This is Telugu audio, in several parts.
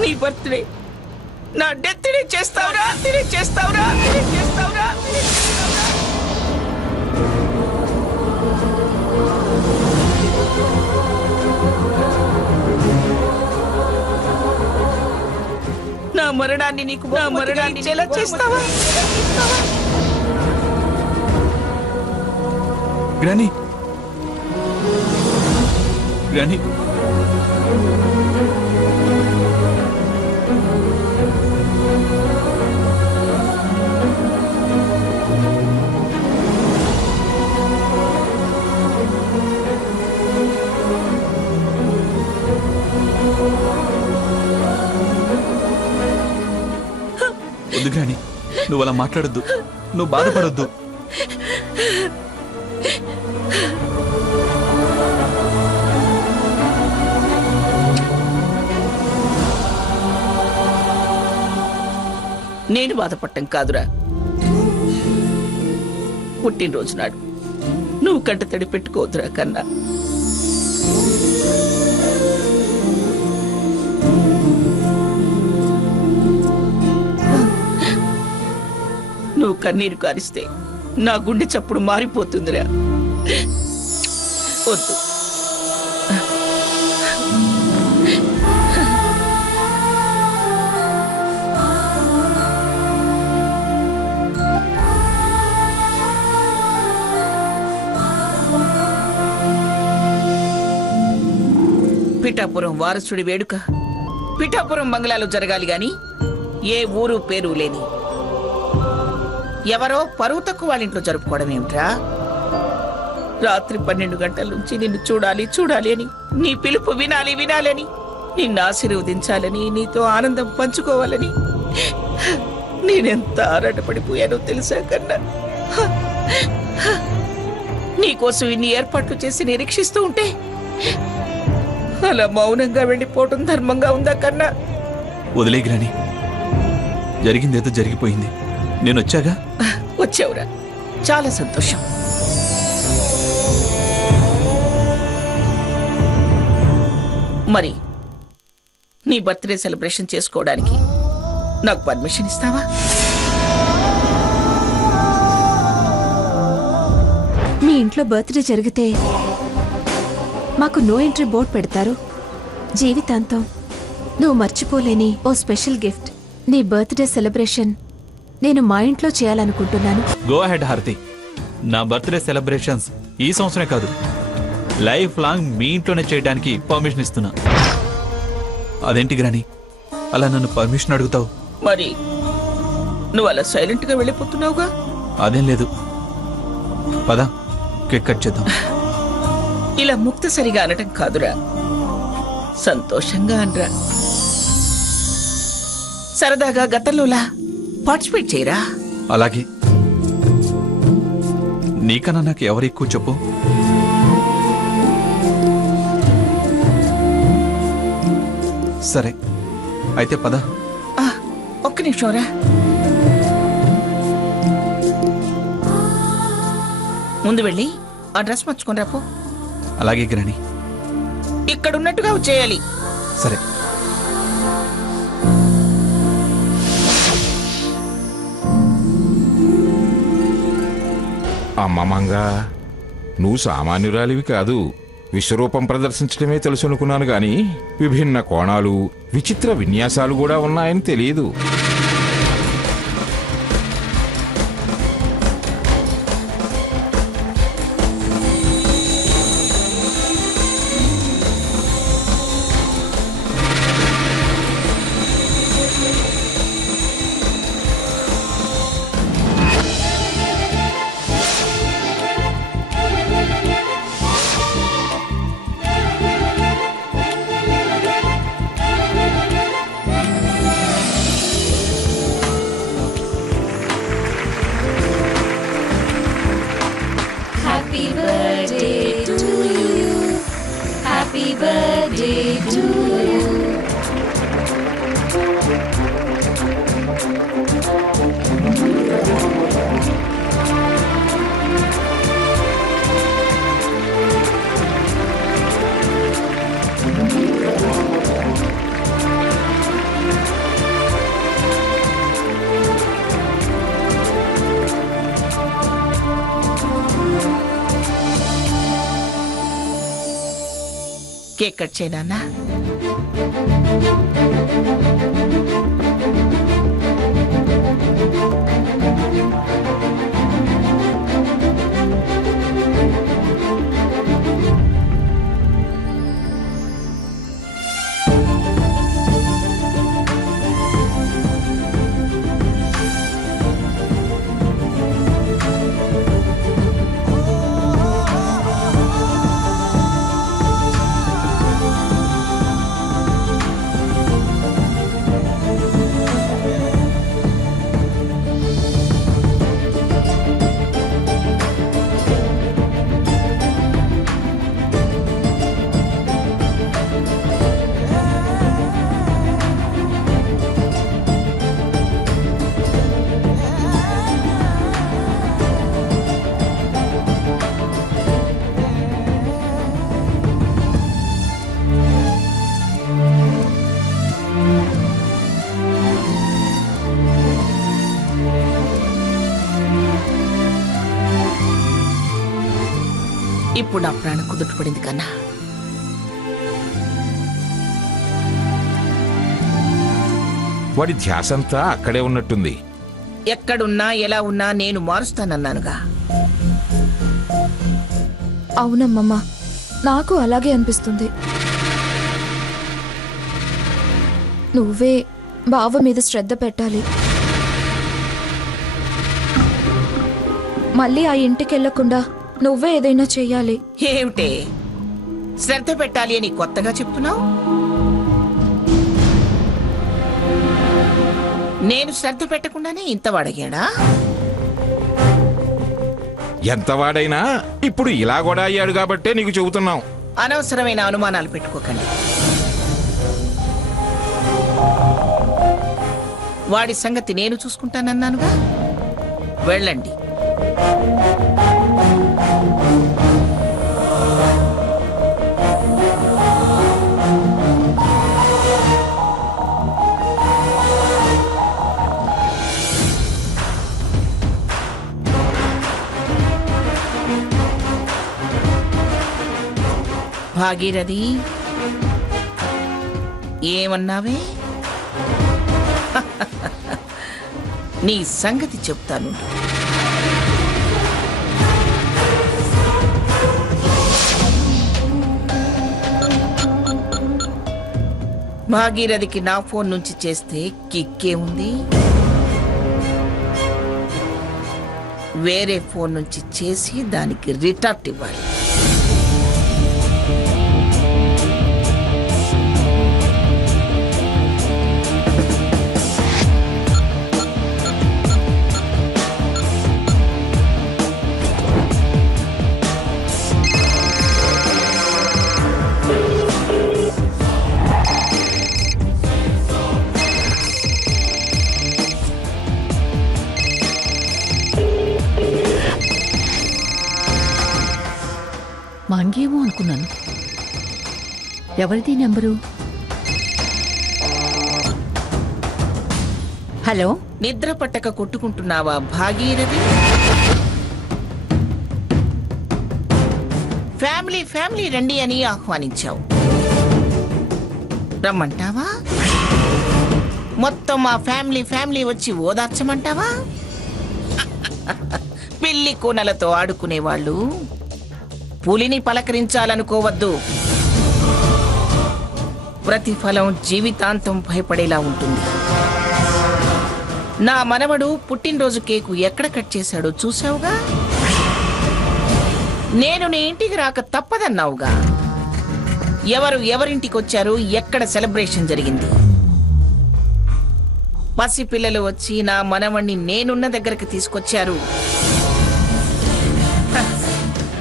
నీ బర్త్డే నా డెత్ డే చేస్తావురా? చేస్తావురా? నా మరణాన్ని నీకు ఎలా చేస్తావా? గ్రానీ గ్రానీ వద్దు గ్రానీ, నువ్వు అలా మాట్లాడొద్దు, నువ్వు బాధపడొద్దు. నేను బాధపడటం కాదురా, పుట్టినరోజు నాడు నువ్వు కంట తడి పెట్టుకోవద్దురా కన్నా. నువ్వు కన్నీరు కారిస్తే నా గుండె చప్పుడు మారిపోతుందిరా. వద్దు. పిఠాపురం వారసుడి వేడుక పిఠాపురం బంగ్లాలో జరగాలి గాని ఏ ఊరు పేరు లేని ఎవరో పరువు తక్కువ వాళ్ళ ఇంట్లో జరుపుకోవడం ఏమిట్రా? రాత్రి 12 గంటల నుంచి నిన్ను చూడాలి అని, నీ పిలుపు వినాలి అని, నిన్ను ఆశీర్వదించాలని, నీతో ఆనందం పంచుకోవాలని నేనెంత ఆరాటపడిపోయానో తెలుసా కన్నా. నీకోసం ఇన్ని ఏర్పాట్లు చేసి నిరీక్షిస్తూ ఉంటే అలా మౌనంగా వెళ్ళిపోవటం ధర్మంగా ఉందా కన్నా? వదిలే గ్రానీ, జరిగిందేదో జరిగిపోయింది. నేను వచ్చాగా. వచ్చావురా, చాలా సంతోషం. మరి నీ బర్త్డే సెలబ్రేషన్ చేసుకోవడానికి నాకు పర్మిషన్ ఇస్తావా? మీ ఇంట్లో బర్త్డే జరిగితే మాకు నో ఎంట్రీ బోర్డు పెడతారు. జీవితాంతం నువ్వు మర్చిపోలేని ఓ స్పెషల్ గిఫ్ట్. నీ బర్త్డే సెలబ్రేషన్ నేను మా ఇంట్లో చేయాలనుకుంటున్నాను. గో అహెడ్ హారతి. నా బర్త్డే సెలబ్రేషన్స్ ఈ సంవత్సరమే కాదు, లైఫ్ లాంగ్ మీ ఇంట్లోనే చేయడానికి పర్మిషన్ ఇస్తున్నా. అదేంటి గ్రానీ, అలా నన్ను పర్మిషన్ అడుగుతావు? మరి నువ్వు అలా సైలెంట్ గా వెళ్ళిపోతున్నావుగా. అదేం లేదు, పద కేక్ కట్ చేద్దాం. ఇలా ముక్తసరిగా అనటం కాదురా, సంతోషంగా అనరా. సరదాగా గతంలోలా పార్టిసిపేట్ చేయరా. అలాగే. నీకన్నా నాకు ఎవరు ఎక్కువ చెప్పు? సరే అయితే పద. ఒక్క నిమిషం రా. ముందు వెళ్ళి ఆ డ్రెస్ మార్చుకొని రాపో. అలాగే గ్రానీ. ఇక్కడున్నట్టుగా చేయాలి. సరే. అమ్మమంగా, నువ్వు సామాన్యురాలివి కాదు. విశ్వరూపం ప్రదర్శించడమే తెలుసు అనుకున్నాను గాని విభిన్న కోణాలు, విచిత్ర విన్యాసాలు కూడా ఉన్నాయని తెలియదు. కేక్ కట్ చేయనా? ఇప్పుడు నా ప్రాణం కుదుటపడింది కన్నా. వాడి ధ్యాసంతా అక్కడే ఉన్నట్టుంది. ఎక్కడున్నా ఎలా ఉన్నా నేను మారుస్తానన్నానుగా. అవునమ్మమ్మ, నాకు అలాగే అనిపిస్తుంది. నువ్వే బావ మీద శ్రద్ధ పెట్టాలి. మళ్ళీ ఆ ఇంటికి వెళ్లకుండా నువ్వే ఏదైనా చెయ్యాలి. ఏమిటే శ్రద్ధ పెట్టాలి అని కొత్తగా చెప్తున్నావు? నేను శ్రద్ధ పెట్టకుండానే ఇంత వాడగాడా? ఎంత వాడైనా ఇప్పుడు ఇలా కూడా అయ్యాడు కాబట్టే నీకు చెబుతున్నాం. అనవసరమైన అనుమానాలు పెట్టుకోకండి. వాడి సంగతి నేను చూసుకుంటానన్నానుగా. వెళ్ళండి. భాగీరథి, ఏమన్నావే? నీ సంగతి చెప్తాను. భాగీరథికి నా ఫోన్ నుంచి చేస్తే కిక్కే ఉంది. వేరే ఫోన్ నుంచి చేసి దానికి రిటార్ట్ ఇవ్వాలి. మంగేమో అనుకున్నాను. ఎవరిది నెంబరు? హలో, నిద్ర పట్టక కొట్టుకుంటున్నావా భాగీరథి? ఫ్యామిలీ ఫ్యామిలీ రండి అని ఆహ్వానించావు. రమ్మంటావా? మొత్తం మా ఫ్యామిలీ ఫ్యామిలీ వచ్చి ఓదార్చమంటావా? పిల్లి కూనలతో ఆడుకునేవాళ్ళు పులిని పలకరించాలనుకోవద్దు. ప్రతిఫలం జీవితాంతం భయపడేలా ఉంటుంది. నా మనవడు పుట్టినరోజు కేకు ఎక్కడ కట్ చేశాడో చూసావుగా. నేను నీ ఇంటికి రాక తప్పదన్నావుగా. ఎవరింటికి వచ్చారు, ఎక్కడ సెలబ్రేషన్ జరిగింది? పసి పిల్లలు వచ్చి నా మనవణ్ణి నేనున్న దగ్గరకు తీసుకొచ్చారు.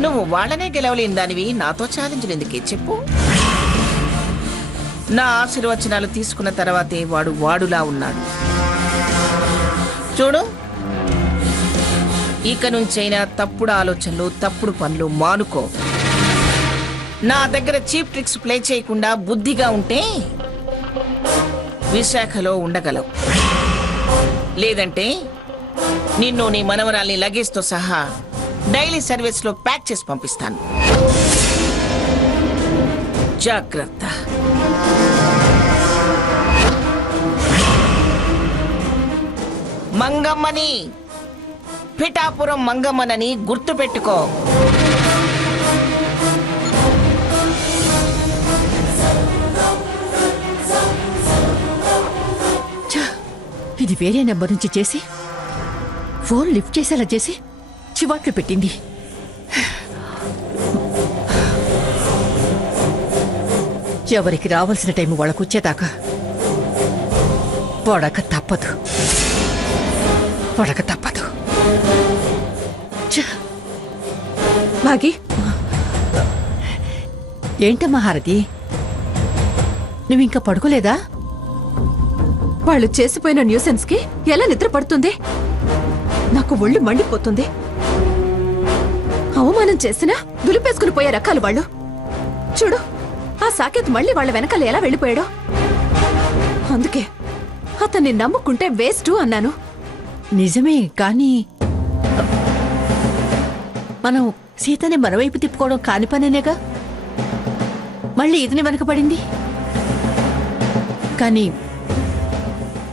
నువ్వు వాళ్ళనే గెలవలేని దానివి నాతో ఛాలెంజ్ ఎందుకే చెప్పు. నా ఆశీర్వచనాలు తీసుకున్న తర్వాతే వాడు వాడులా ఉన్నాడు. చూడు, ఇక నుంచైనా తప్పుడు ఆలోచనలు తప్పుడు పనులు మానుకో. నా దగ్గర చీప్ ట్రిక్స్ ప్లే చేయకుండా బుద్ధిగా ఉంటే విశాఖలో ఉండగలవు. లేదంటే నిన్ను నీ మనవరాల్ని లగేజ్తో సహా డైలీ సర్వీస్ లో ప్యాక్ చేసి పంపిస్తాను. జాగ్రత్త. మంగమ్మని పిఠాపురం మంగమ్మనని గుర్తుపెట్టుకో. ఇది వేరే నెంబర్ నుంచి చేసి ఫోన్ లిఫ్ట్ చేసేలా చేసి చివాట్లు పెట్టింది. ఎవరికి రావాల్సిన టైం వాళ్ళకు వచ్చేదాకా పడక తప్పదు. భాగి, ఏంటమ్మా హారతి, నువ్వింకా పడుకోలేదా? వాళ్ళు చేసిపోయిన న్యూసెన్స్ కి ఎలా నిద్ర పడుతుంది? నాకు ఒళ్ళు మండిపోతుంది. అవమానం చేసినా దులిపేసుకుని పోయే రకాలు వాళ్ళు. చూడు, ఆ సాకేత్ మళ్ళీ వాళ్ళ వెనకాల ఎలా వెళ్ళిపోయాడో. అందుకే అతన్ని నమ్ముకుంటే వేస్ట్ అన్నాను. నిజమే, కానీ మనం సీతని మరోవైపు తిప్పుకోవడం కాని పనేనేగా. మళ్ళీ ఇతని వెనకపడింది. కానీ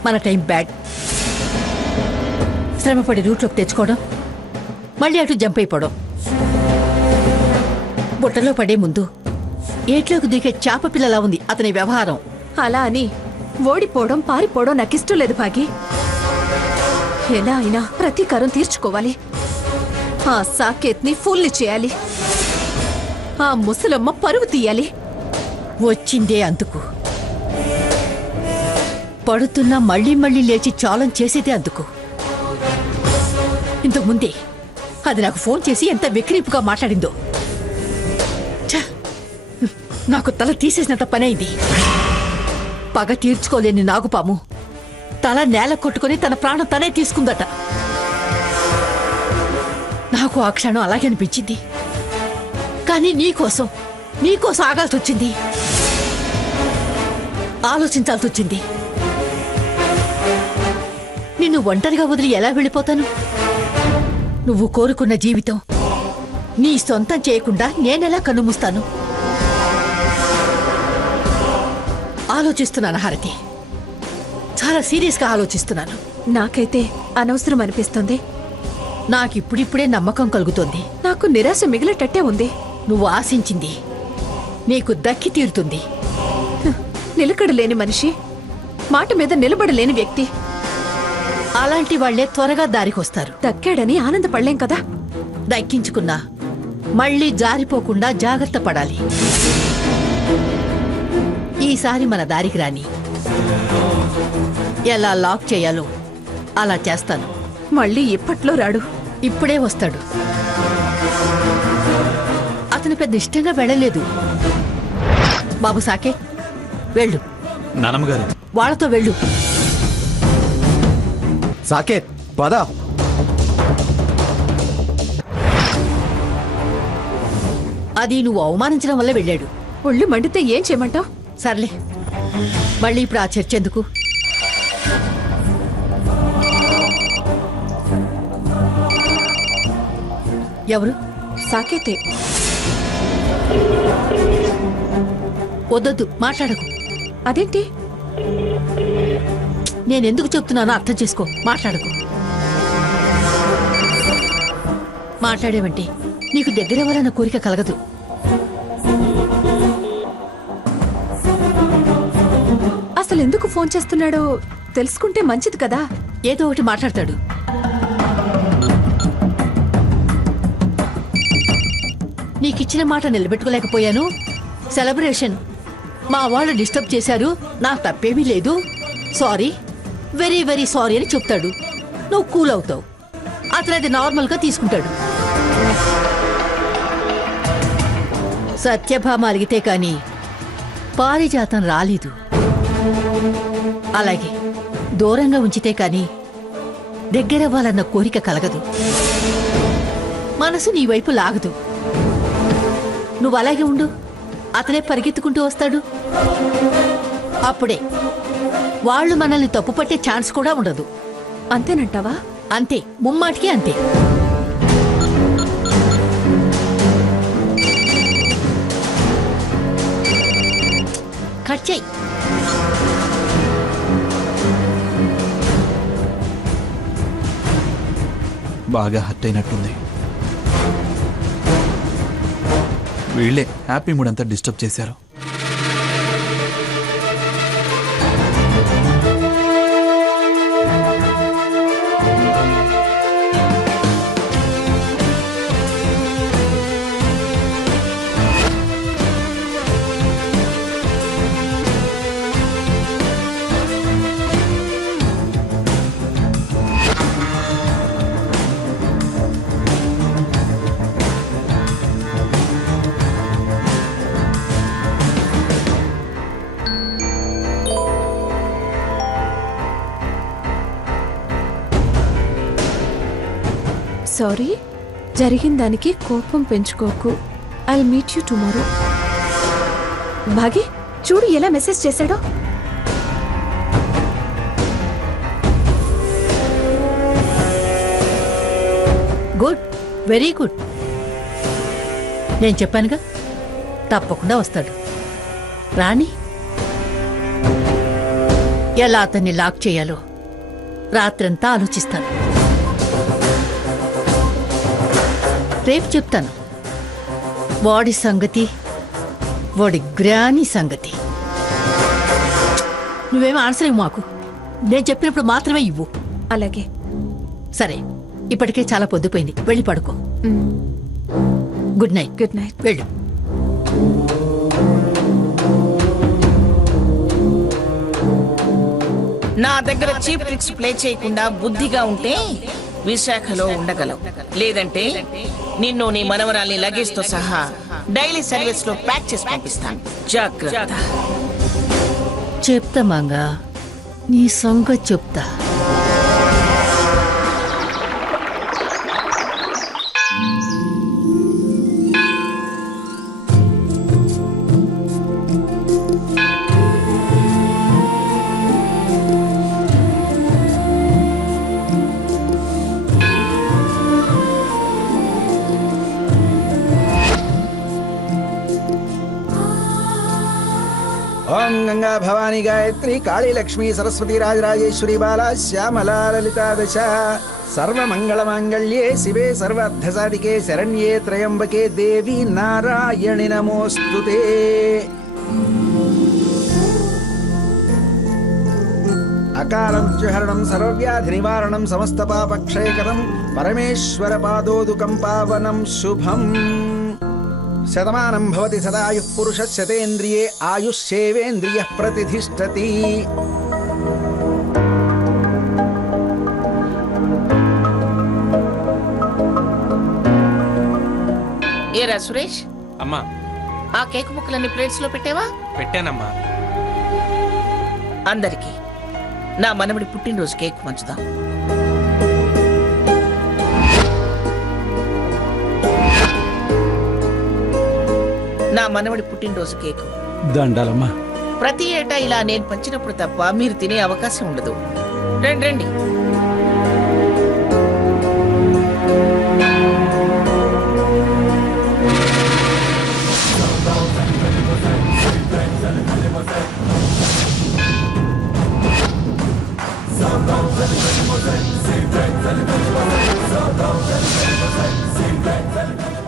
మన టైం బ్యాడ్. శ్రమపడి రూట్లోకి తెచ్చుకోవడం, మళ్ళీ అటు జంప్ అయిపోవడం. బుట్టలో పడే ముందు ఏట్లోకి దిగే చేప పిల్లలా ఉంది అతని వ్యవహారం. అలా అని ఓడిపోవడం పారిపోవడం నాకిష్టం లేదు భాగి. ఎలా అయినా ప్రతీకారం తీర్చుకోవాలి. ఆ సాకేత్ని ఫుల్ని చేయాలి. ఆ ముసలమ్మ పరువు తీయాలి. వచ్చిందే అందుకు. పడుతున్నా మళ్ళీ మళ్ళీ లేచి చాలం చేసేదే అందుకు. ఇంతకుముందే అది నాకు ఫోన్ చేసి ఎంత వెక్కిరింపుగా మాట్లాడిందో. ఛ! నాకు తల తీసేసినంత పనైంది. పగ తీర్చుకోలేని నాగుపాము తల నేల కొట్టుకుని తన ప్రాణం తనే తీసుకుందట. నాకు ఆ క్షణం అలాగే అనిపించింది. కానీ నీకోసం ఆగాల్సి వచ్చింది, ఆలోచించాల్సి వచ్చింది. నిన్ను ఒంటరిగా వదిలి ఎలా వెళ్ళిపోతాను? నువ్వు కోరుకున్న జీవితం నీ సొంతం చేయకుండా నేనెలా కన్నుమూస్తాను? ఆలోచిస్తున్నాను హారతి, చాలా సీరియస్గా ఆలోచిస్తున్నాను. నాకైతే అనవసరం అనిపిస్తుంది. నాకిప్పుడిప్పుడే నమ్మకం కలుగుతోంది. నాకు నిరాశ మిగిలేటట్టే ఉంది. నువ్వు ఆశించింది నీకు దక్కి తీరుతుంది. నిలకడలేని మనిషి, మాట మీద నిలబడలేని వ్యక్తి. అలాంటి వాళ్లే త్వరగా దారికొస్తారు. దక్కాడని ఆనందపడలేం కదా. దక్కించుకున్నా మళ్ళీ జారిపోకుండా జాగ్రత్త పడాలి. ఈసారి మన దారికి రాని ఎలా లాక్ చేయాలో అలా చేస్తాను. మళ్ళీ ఇప్పట్లో రాడు, ఇప్పుడే వస్తాడు. అతను పెద్ద ఇష్టంగా వెళ్ళలేదు. బాబు సాకే, వెళ్ళు. నానమ్మగారు, వాళ్ళతో వెళ్ళు. సాకేత్, పద. అది నువ్వు అవమానించడం వల్ల వెళ్ళాడు. ఒళ్ళు మండితే ఏం చేయమంటావు? సర్లే, మళ్ళీ ఇప్పుడు ఆ చర్చ ఎందుకు? ఎవరు? సాకేతే. వద్దొద్దు, మాట్లాడకు. అదేంటి? నేనెందుకు చెప్తున్నానో అర్థం చేసుకో. మాట్లాడకు. మాట్లాడేవంటే నీకు దగ్గరవ్వాలన్న కోరిక కలగదు. అసలు ఎందుకు ఫోన్ చేస్తున్నాడో తెలుసుకుంటే మంచిది కదా. ఏదో ఒకటి మాట్లాడతాడు. నీకిచ్చిన మాట నిలబెట్టుకోలేకపోయాను. సెలబ్రేషన్ మా వాళ్ళు డిస్టర్బ్ చేశారు, నాకు తప్పేమీ లేదు, సారీ, వెరీ వెరీ సారీ అని చెప్తాడు. నువ్వు కూల్ అవుతావు. అతను అది నార్మల్గా తీసుకుంటాడు. సత్యభామ అలిగితే కానీ పారిజాతం రాలేదు. అలాగే దూరంగా ఉంచితే కానీ దగ్గరవ్వాలన్న కోరిక కలగదు. మనసు నీ వైపు లాగదు. నువ్వు అలాగే ఉండు, అతనే పరిగెత్తుకుంటూ వస్తాడు. అప్పుడే వాళ్ళు మనల్ని తప్పుపట్టే ఛాన్స్ కూడా ఉండదు. అంతేనంటావా? అంతే, ముమ్మాటికి అంతే. కట్ చేయి. బాగా హర్ట్ అయినట్టుంది. వీళ్ళే హ్యాపీ మూడ్ అంతా డిస్టర్బ్ చేశారు. సారీ, జరిగిన దానికి కోపం పెంచుకోకు. I'll meet you tomorrow. Bhagi, చూడు ఎలా మెసేజ్ చేశాడో. Good, very good. నేను చెప్పానుగా తప్పకుండా వస్తాడు. రాణి, ఎలా అతన్ని లాక్ చేయాలో రాత్రంతా ఆలోచిస్తాను. రేపు చెప్తాను వాడి సంగతి, వాడి గ్రాని సంగతి. నువ్వేమీ ఆన్సర్ ఇవ్వు మాకు. నేను చెప్పినప్పుడు మాత్రమే ఇవ్వు. అలాగే. సరే, ఇప్పటికే చాలా పొద్దుపోయింది, వెళ్ళి పడుకో. Good night. Good night. వెళ్ళు. నా దగ్గర చీప్ ట్రిక్స్ ప్లే చేయకుండా బుద్ధిగా ఉంటే విశాఖలో ఉండగలవు. లేదంటే నిన్ను నీ మనవరాల్ని లగేజ్ తో సహా డైలీ సర్వీస్ లో ప్యాక్ చేసి పంపిస్తాను. జాగ్రత్త. చెప్తా మంగా, నీ సంగతి చెప్తా. ఓం గంగా భవాని గాయత్రి కాళీ లక్ష్మీ సరస్వతి రాజరాజేశ్వరి బాలా శ్యామలా లలితా దశ సర్వమంగళమాంగళ్యే శివే సర్వార్థసాధికే శరణ్యే త్రయంబకే దేవి నారాయణి నమోస్తుతే. అకాలం చుహరణం సర్వవ్యాధి నివారణం సమస్త పాపక్షయకరం పరమేశ్వర పాదోదుకం పావనం శుభం. శతమానం భవతి సదాయుః పురుషः శతేంద్రియే ఆయుష్యేవేంద్రియః ప్రతిష్ఠతి. ఏరా సురేష్, అమ్మా ఆ కేక్ ముక్కలన్నీ ప్లేట్స్ లో పెట్టావా? పెట్టానమ్మా. అందరికి నా మనవడి పుట్టినరోజు కేక్ పంచుదాం. నా మనవడి పుట్టినరోజు కేకు దండాలమ్మా. ప్రతి ఏటా ఇలా నేను పంచినప్పుడు తప్ప మీరు తినే అవకాశం ఉండదు. రండి రండి.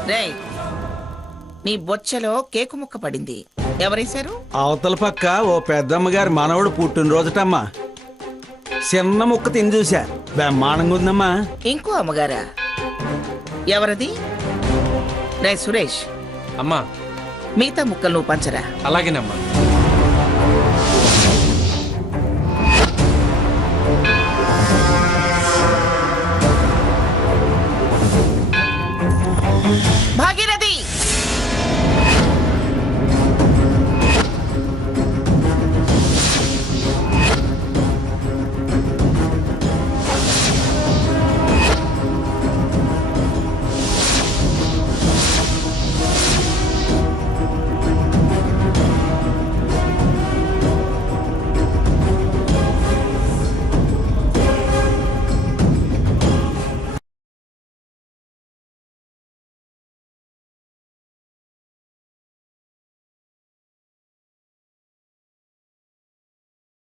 రేయ్, నీ బొచ్చలో కేకు ముక్క పడింది. ఎవరేశారు? అవతల పక్క ఓ పెద్దమ్మ గారి మనవడు పుట్టినరోజటమ్మా. చిన్న ముక్క తిని చూసా, బ్రహ్మాండంగా ఉందమ్మా. ఇంకో అమ్మగారా? ఎవరది? రే సురేష్, అమ్మా మిగతా ముక్కలు నువ్వు పంచరా. అలాగేనమ్మా.